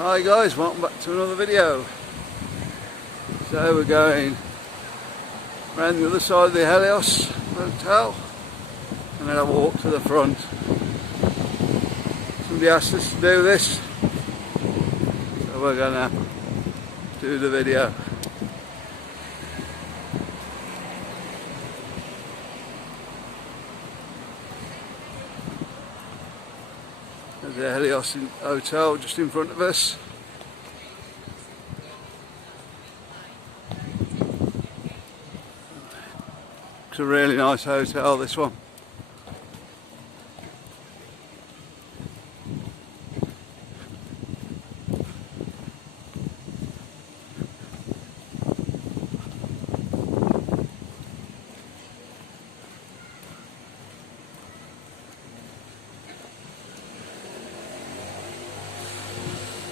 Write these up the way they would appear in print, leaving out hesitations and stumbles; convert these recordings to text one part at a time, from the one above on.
Hi guys, welcome back to another video. So we're going around the other side of the Helios hotel and then I walk to the front. Somebody asked us to do this, so we're gonna do the video. There's the Helios hotel just in front of us. It's a really nice hotel, this one.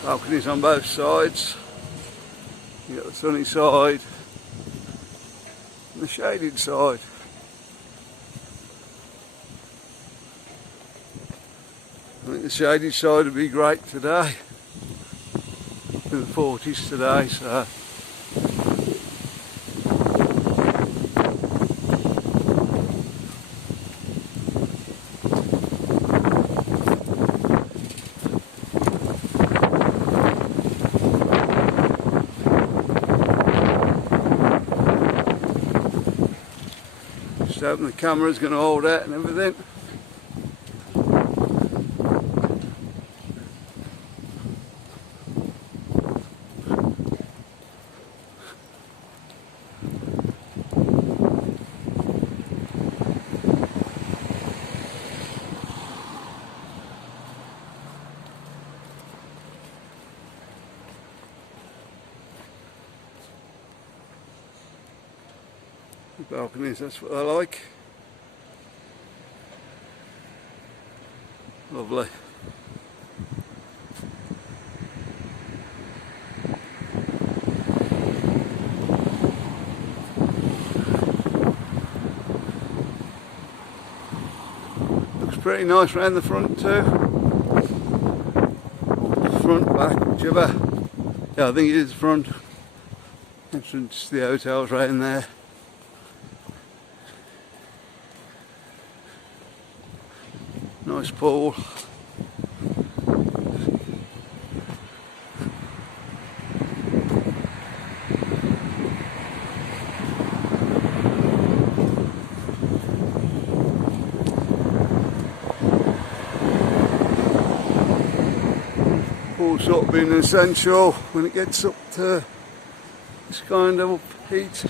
Balconies on both sides. You got the sunny side and the shaded side. I think the shaded side would be great today. In the 40s today, so just hoping the camera's going to hold out and everything. The balconies, that's what I like. Lovely. Looks pretty nice around the front too. Front, back, whichever. Yeah, I think it is front. Entrance to the hotel's right in there. Nice pool. Pool sort of being essential when it gets up to this kind of heat.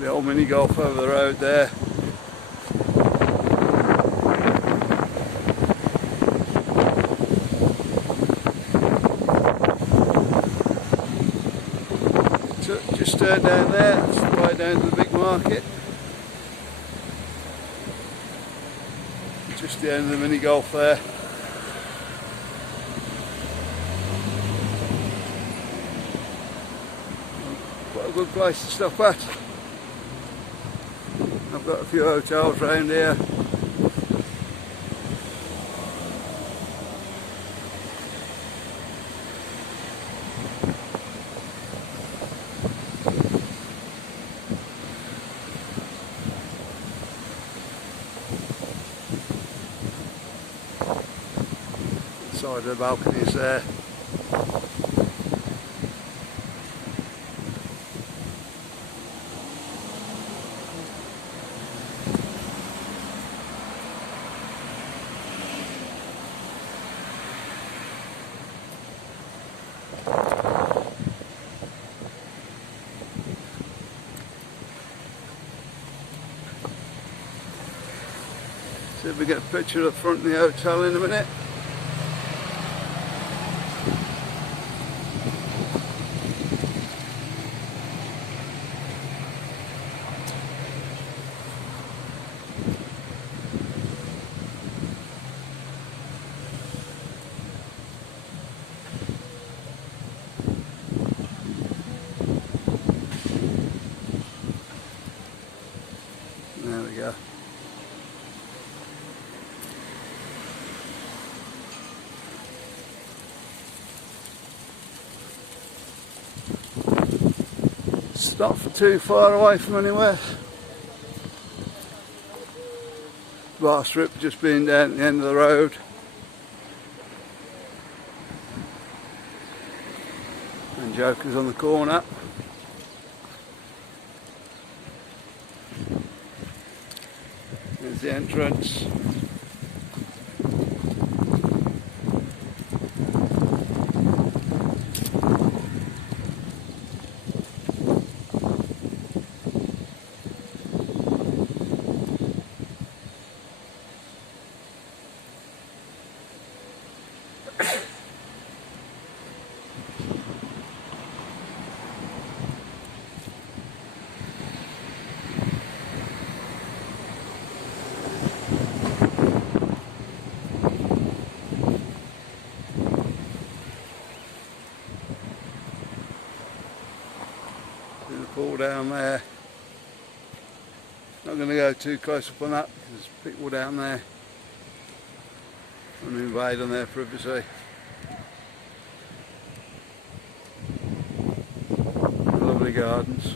The old mini golf over the road there. So just down there, that's the way down to the big market. Just the end of the mini golf there. Quite a good place to stop at. I've got a few hotels around here. The side of the balcony is there. See if we get a picture of the front of the hotel in a minute. It's not too far away from anywhere. Bar strip just being down at the end of the road. And Joker's on the corner. There's the entrance. The pool down there. Not going to go too close up on that because there's people down there and invade on their privacy. Lovely gardens.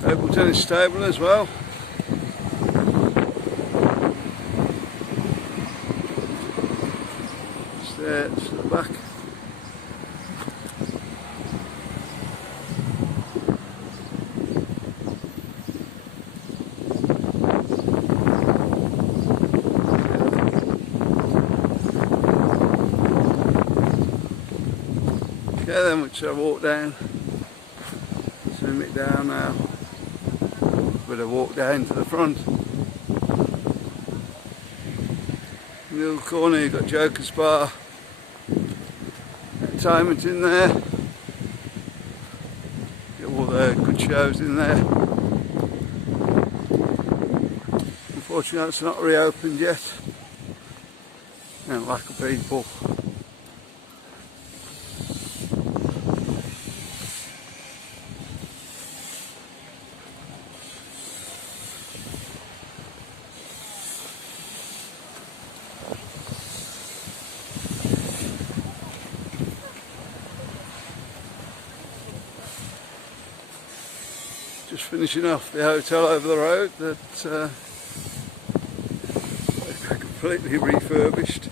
Table tennis table as well. It's at the back. Okay then, which I walk down. Zoom it down now. But I walk down to the front. In the little corner you've got Joker's Bar. Entertainment in there. Get all the good shows in there. Unfortunately it's not reopened yet. And lack of people. Just finishing off the hotel over the road that they've completely refurbished.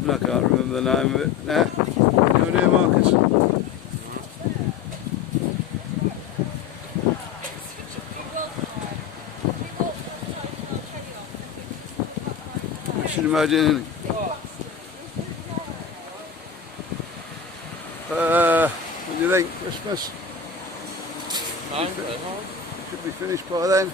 And I can't remember the name of it now. You know, Marcus? I should imagine. What do you think, Christmas? Should be finished by then.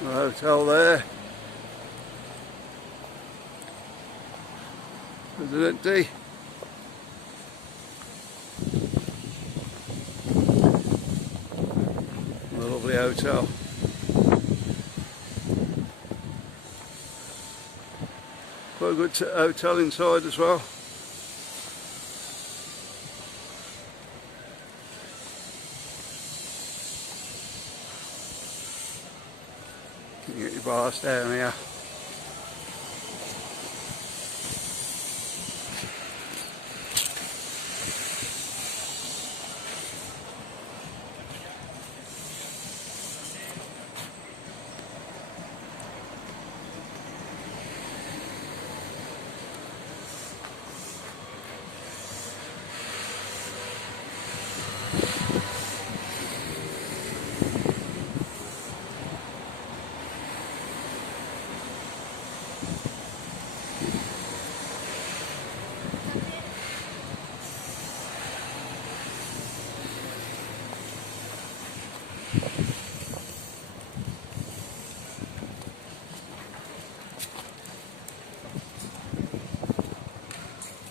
The hotel there. Presidente. A lovely hotel. Quite a good hotel inside as well. You can get your bars down here.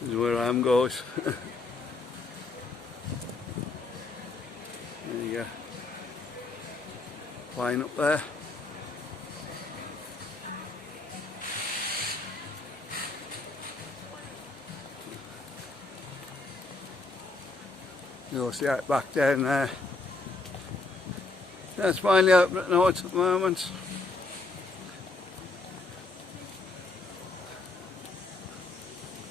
This is where I am, guys. There you go. Plane up there. You'll see it back down there. Yeah, it's mainly open at night at the moment.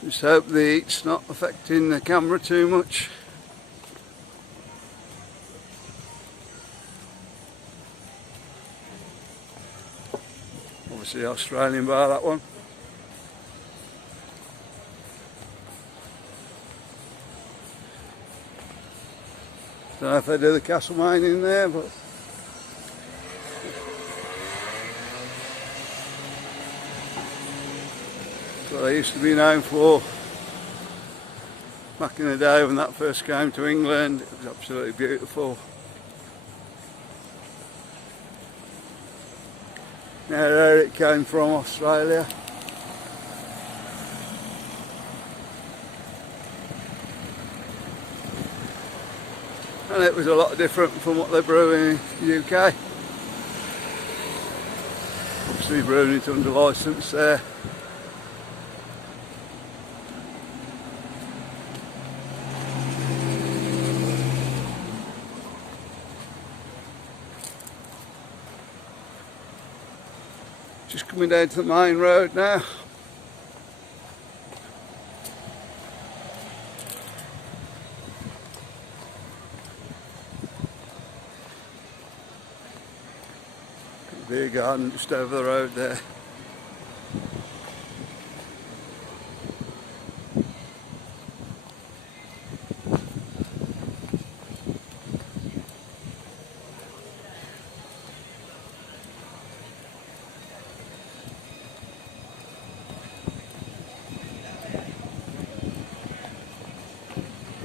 Just hope the heat's not affecting the camera too much. Obviously Australian bar, that one. Don't know if they do the castle mining there, but that's what they used to be known for. Back in the day when that first came to England, it was absolutely beautiful. Now there it came from, Australia. And it was a lot different from what they brew in the UK. Obviously brewing it under licence there. Just coming down to the main road now. Beer garden just over the road there.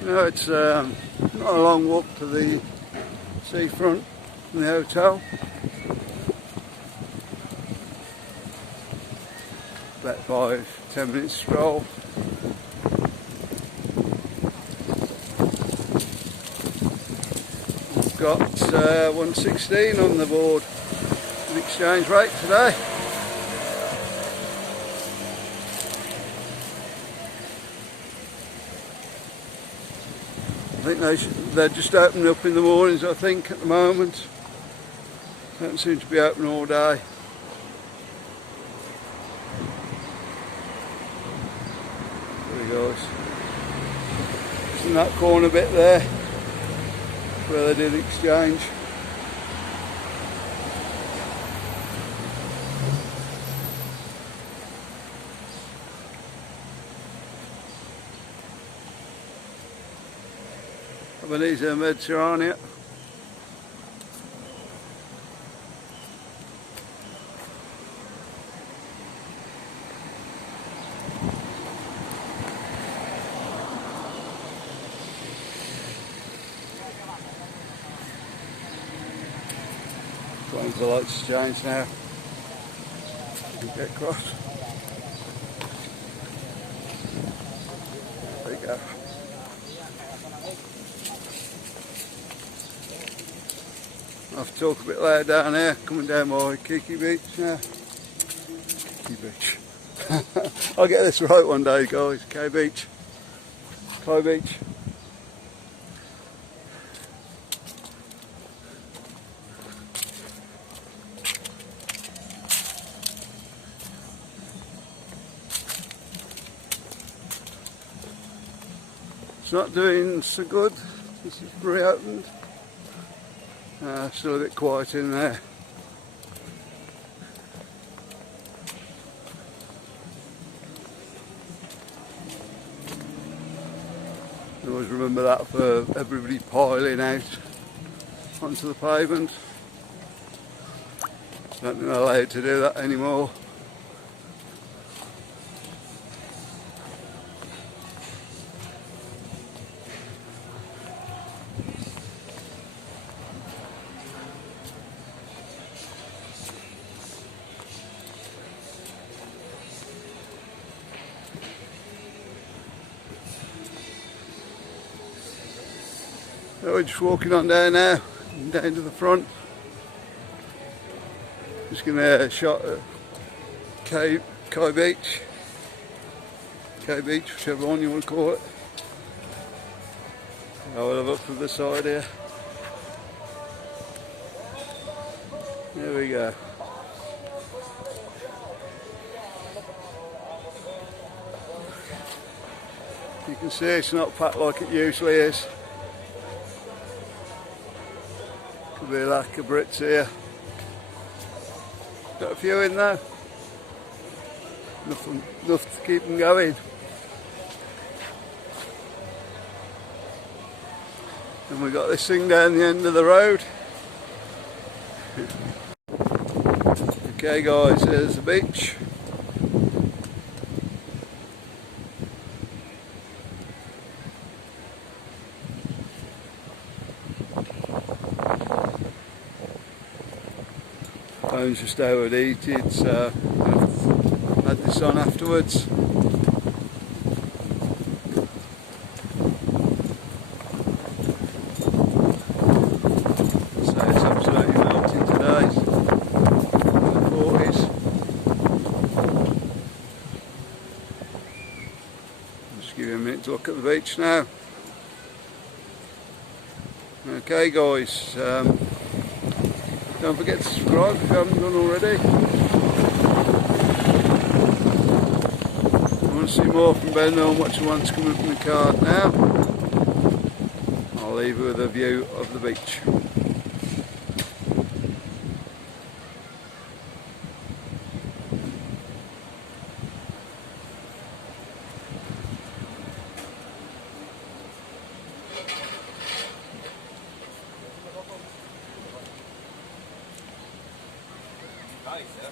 No, it's not a long walk to the seafront from the hotel. About 5-10 minutes stroll. We've got 116 on the board, the exchange rate today. I think they're just opening up in the mornings, I think, at the moment. Don't seem to be open all day. There he goes. Just in that corner bit there, where they did exchange. Ebenezer Mediterranean. Waiting for the lights to change now. You can get across. There you go. I'll have to talk a bit later down here, coming down my Kiki Beach now. Kiki Beach. I'll get this right one day, guys. K Beach. Clo Beach. It's not doing so good. This is reopened. Still a bit quiet in there. I always remember that for everybody piling out onto the pavement. I don't think they're allowed to do that anymore. So we're just walking on down now, down to the front. Just gonna shot at K Beach, whichever one you want to call it. I'll have a look from the side here. There we go. You can see it's not packed like it usually is. Could be a lack of Brits here. Got a few in there. Enough to keep them going. And we got this thing down the end of the road. Okay guys, there's the beach. Phone's just overheated, so I've had this on afterwards. So it's absolutely melting today, in the 40s. Just give you a minute to look at the beach now. Okay guys, don't forget to subscribe if you haven't done already. If you want to see more from Benidorm, watch the ones coming up in the card now. I'll leave you with a view of the beach. Nice, yeah.